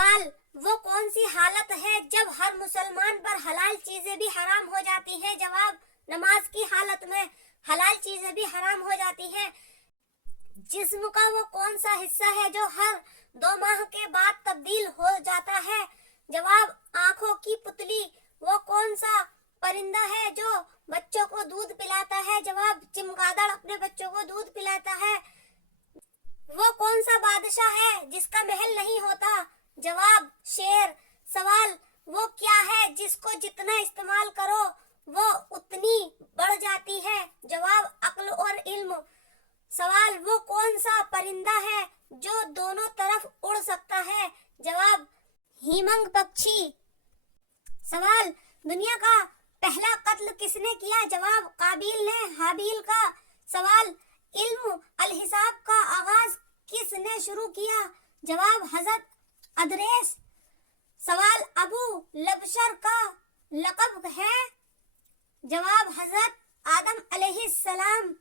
سوال: وہ کون سی حالت ہے جب ہر مسلمان پر حلال چیزیں بھی حرام ہو جاتی ہیں؟ جواب: نماز کی حالت میں حلال چیزیں بھی حرام ہو جاتی ہیں۔ جسم کا وہ کون سا حصہ ہے جو ہر 2 ماہ کے بعد تبدیل ہو جاتا ہے؟ جواب: آنکھوں کی پتلی۔ وہ کون سا پرندہ ہے جو بچوں کو دودھ پلاتا ہے؟ جواب: چمگادڑ اپنے بچوں کو دودھ پلاتا ہے۔ وہ کون سا بادشاہ ہے جس کا محل نہیں ہوتا؟ جواب: شیر۔ سوال: وہ کیا ہے جس کو جتنا استعمال کرو وہ اتنی بڑھ جاتی ہے؟ جواب: عقل اور علم۔ سوال: وہ کون سا پرندہ ہے جو دونوں طرف اڑ سکتا ہے؟ جواب: ہیمنگ پکشی۔ سوال: دنیا کا پہلا قتل کس نے کیا؟ جواب: قابیل نے حابیل کا۔ سوال: علم الحساب کا آغاز کس نے شروع کیا؟ جواب: حضرت ادریس۔ سوال: ابو لبشر کا لقب ہے؟ جواب: حضرت آدم علیہ السلام۔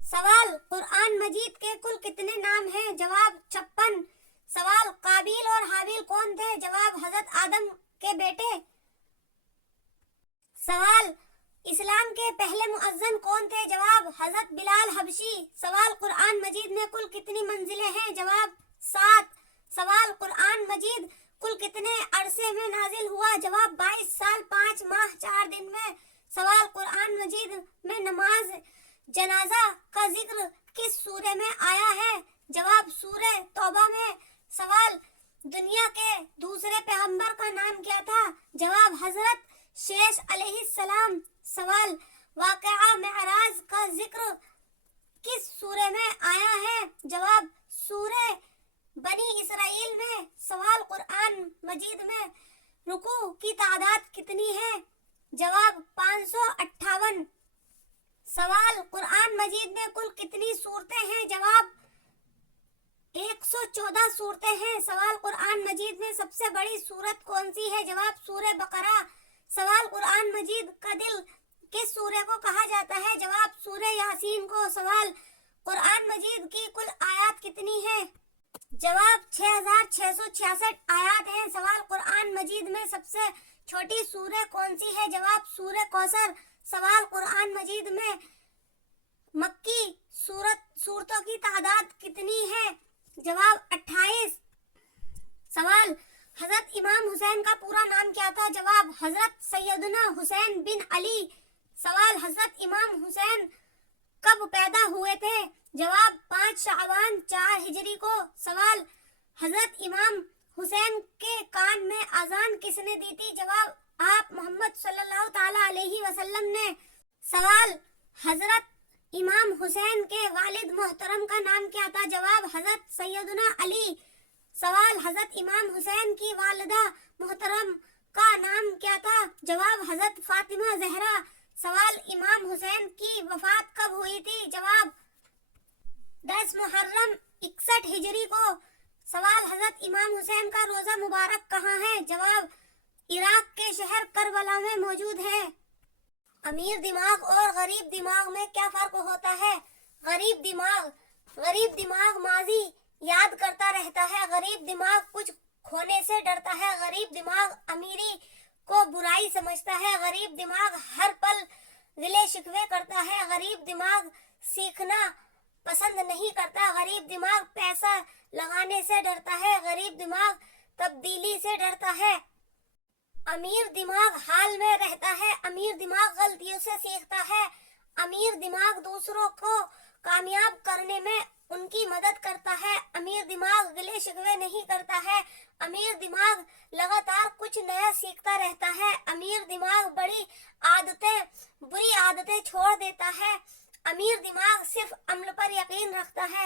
سوال: قرآن مجید کے کل کتنے نام ہیں؟ جواب: 56۔ سوال: قابیل اور حابیل کون تھے؟ جواب: حضرت آدم کے بیٹے۔ سوال: اسلام کے پہلے مؤذن کون تھے؟ جواب: حضرت بلال حبشی۔ سوال: قرآن مجید میں کل کتنی منزلیں ہیں؟ جواب: 7۔ سوال: قرآن مجید کل کتنے عرصے میں نازل ہوا؟ جواب: 22 سال 5 ماہ 4 دن میں۔ سوال: قرآن مجید میں نماز جنازہ کا ذکر کس سورہ میں آیا ہے؟ جواب: سورہ توبہ میں۔ سوال: دنیا کے دوسرے پیغمبر کا نام کیا تھا؟ جواب: حضرت شیش علیہ السلام۔ سوال: واقعہ معراج کا ذکر کس سورہ میں آیا ہے؟ جواب: سورہ بنی اسرائیل میں۔ سوال: قرآن مجید میں رکوع کی تعداد کتنی ہے؟ جواب: 558۔ سوال: قرآن مجید میں کل کتنی سورتیں ہیں؟ جواب: 114 سورتیں ہیں۔ سوال: قرآن مجید میں سب سے بڑی سورت کون سی ہے؟ جواب: سورہ بقرہ۔ سوال: قرآن مجید کا دل کس سورہ کو کہا جاتا ہے؟ جواب: سورہ یاسین کو۔ سوال: قرآن مجید کی کل آیات کتنی ہیں؟ جواب: 6666 آیات ہیں۔ سوال: قرآن مجید میں سب سے چھوٹی سورہ کون سی ہے؟ جواب: سورہ کوثر۔ سوال: قرآن مجید میں مکی سورتوں کی تعداد کتنی ہے؟ جواب: 28۔ سوال: حضرت امام حسین کا پورا نام کیا تھا؟ جواب: حضرت سیدنا حسین بن علی۔ سوال: حضرت امام حسین کب پیدا ہوئے تھے؟ جواب: 5 شعبان 4 ہجری کو۔ سوال: حضرت امام حسین کے کان میں اذان کس نے دی تھی؟ جواب: آپ محمد صلی اللہ تعالی علیہ وسلم نے۔ سوال: حضرت امام حسین کے والد محترم کا نام کیا تھا؟ جواب: حضرت سیدنا علی۔ سوال: حضرت امام حسین کی والدہ محترم کا نام کیا تھا؟ جواب: حضرت فاطمہ زہرا۔ سوال: امام حسین کی وفات کب ہوئی تھی؟ جواب: 10 محرم 61 ہجری کو۔ سوال: حضرت امام حسین کا روضہ مبارک کہاں ہے؟ جواب: عراق کے شہر کربلا میں موجود ہے۔ امیر دماغ اور غریب دماغ میں کیا فرق ہوتا ہے؟ غریب دماغ ماضی یاد کرتا رہتا ہے۔ غریب دماغ کچھ کھونے سے ڈرتا ہے۔ غریب دماغ امیری کو برائی سمجھتا ہے۔ غریب دماغ ہر پل گلے شکوے کرتا ہے۔ غریب دماغ سیکھنا پسند نہیں کرتا۔ غریب دماغ پیسہ لگانے سے ڈرتا ہے۔ غریب دماغ تبدیلی سے ڈرتا ہے۔ امیر دماغ حال میں رہتا ہے۔ امیر دماغ غلطیوں سے سیکھتا ہے۔ امیر دماغ دوسروں کو کامیاب کرنے میں ان کی مدد کرتا ہے۔ امیر دماغ گلے شکوے نہیں کرتا ہے۔ امیر دماغ لگاتار کچھ نیا سیکھتا رہتا ہے۔ امیر دماغ بری عادتیں چھوڑ دیتا ہے۔ امیر دماغ صرف عمل پر یقین رکھتا ہے۔